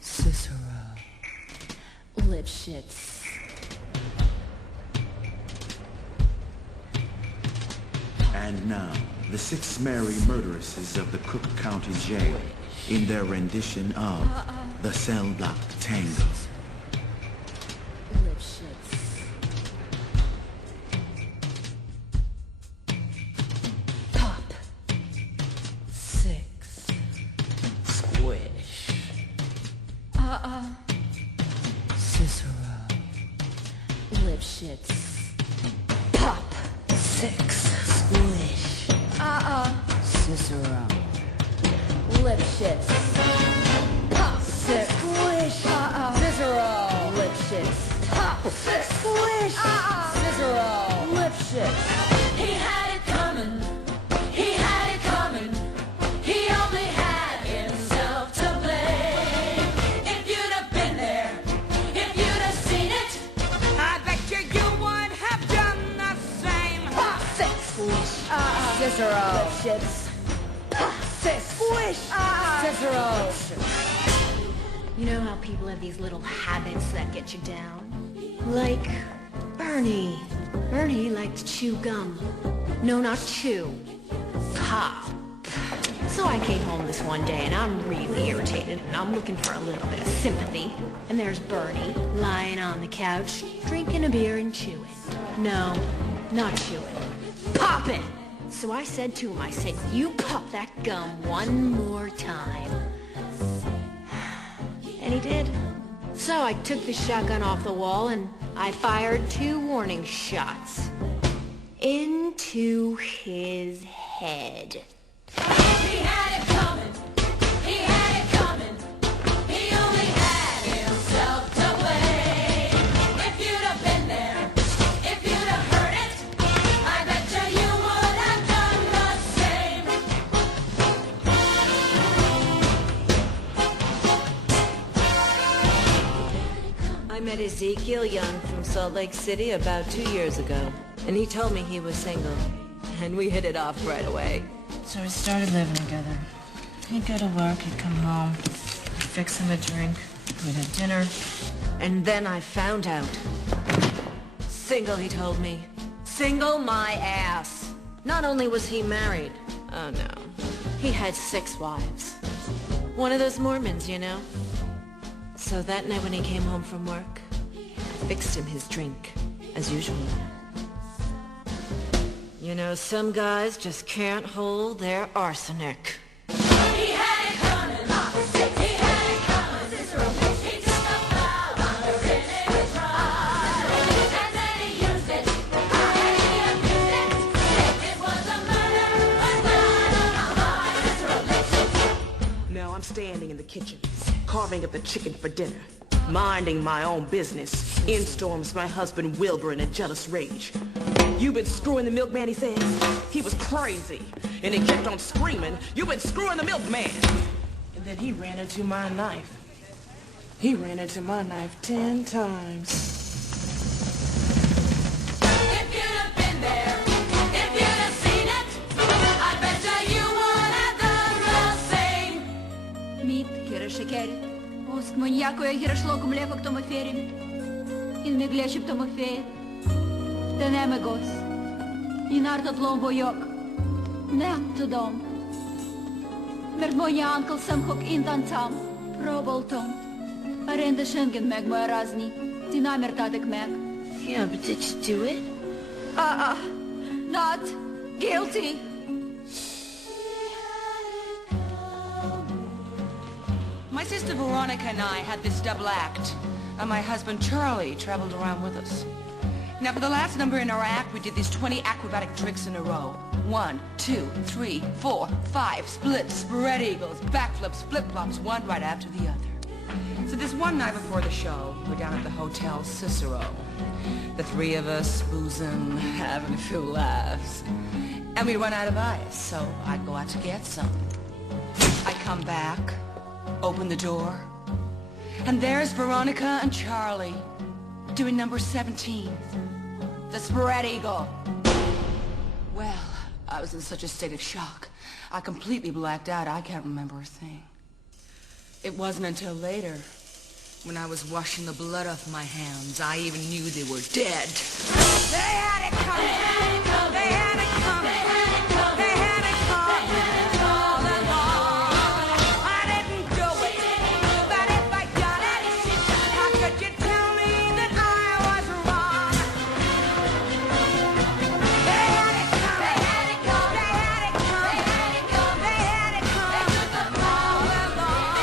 Cicero. Lipschitz. And now, the 6 merry murderesses of the Cook County Jail in their rendition of the cell block Tango. Lipschitz. Pop. 6. Squish. Cicero. Lipschitz. Pop. 6. Squish. Cicero. Lipschitz. Pop. 6. Squish. Cicero. Lipschitz. Pop. 6. Squish. Cicero. Lipschitz. He had it coming. He had it coming. He only had himself to blame. If you'd have been there, if you'd have seen it, I bet you would have done the same. Pop. 6. Squish. Cicero. Lipschitz. Pop. 6. Squish. Cicero. You know how people have these little habits that get you down? Like Bernie. Bernie liked to chew gum. No, not chew. Pop. So I came home this one day and I'm really irritated and I'm looking for a little bit of sympathy. And there's Bernie lying on the couch, drinking a beer and chewing. No, not chewing. Popping! So I said to him, I said, you pop that gum one more time. And he did. So I took the shotgun off the wall and I fired 2 warning shots. Into his head. He had it coming. He had it coming. He only had himself to blame. If you'd have been there, if you'd have heard it, I bet you would have done the same. I met Ezekiel Young from Salt Lake City about 2 years ago, and he told me he was single, and we hit it off right away. So we started living together. He'd go to work, he'd come home, I'd fix him a drink, we'd have dinner. And then I found out. Single, he told me. Single my ass. Not only was he married, oh no, he had 6 wives. One of those Mormons, you know. So that night when he came home from work, I fixed him his drink, as usual. You know, some guys just can't hold their arsenic. He had it coming. He had it coming. Cicero. He took a bow on the renegade ride. And then he used it. And he abused it. It was a murder, but not a lie. Cicero. Now I'm standing in the kitchen, carving up the chicken for dinner, minding my own business. In storms my husband Wilbur in a jealous rage. "You've been screwing the milkman," he says. He was crazy, and he kept on screaming, "You've been screwing the milkman!" And then he ran into my knife. He ran into my knife 10 times. If you'd have been there, if you'd have seen it, I bet you would have done the same. Мід, кире шекер, уст моньякою гірешлоком лепок тому ферім. Ін ми глечіп тому феє. Teneme gos. Inarto tlom bojok. Nem tudom. Mert mondja Uncle Sam, hogy intancam. Próbáltam. A rendesen megmagyarázni. Ti nem értetek meg. Yeah, but did you do it? Not guilty. My sister Veronica and I had this double act, and my husband Charlie traveled around with us. Now, for the last number in our act, we did these 20 acrobatic tricks in a row. 1, 2, 3, 4, 5, splits, spread eagles, backflips, flip-flops, one right after the other. So this one night before the show, we're down at the Hotel Cicero. The 3 of us boozing, having a few laughs. And we run out of ice, so I go out to get some. I come back, open the door, and there's Veronica and Charlie doing number 17, the spread eagle. Well, I was in such a state of shock. I completely blacked out. I can't remember a thing. It wasn't until later, when I was washing the blood off my hands, I even knew they were dead. They had it coming! They had it coming! They had it coming all along. I didn't do it, but if I'd done it, how could you tell me that I was wrong? They had it coming! They had it coming! They had it coming all along.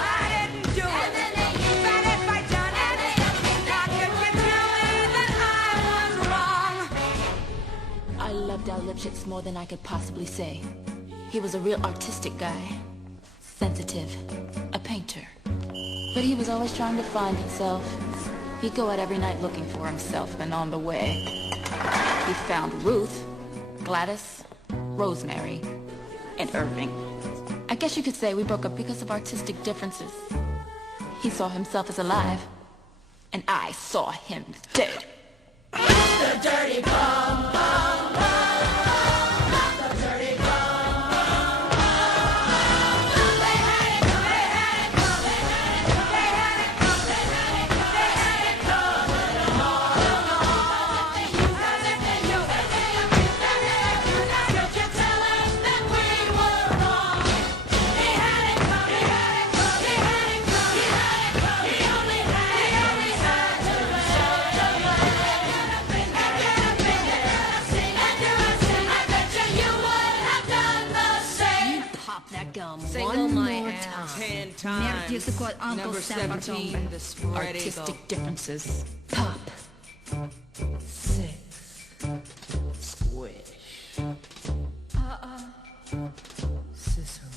I didn't do it, but if I'd done it, how could you tell me that I was wrong? I loved our Lipschitz more than I could possibly say. He was a real artistic guy. Sensitive. A painter. But he was always trying to find himself. He'd go out every night looking for himself, and on the way, he found Ruth, Gladys, Rosemary, and Irving. I guess you could say we broke up because of artistic differences. He saw himself as alive, and I saw him dead. Pop that gum Single one my more ass. time. 10 times. Merti Uncle Number Sam 17, the spread eagle. Artistic differences. Pop. 6. Squish. Cicero.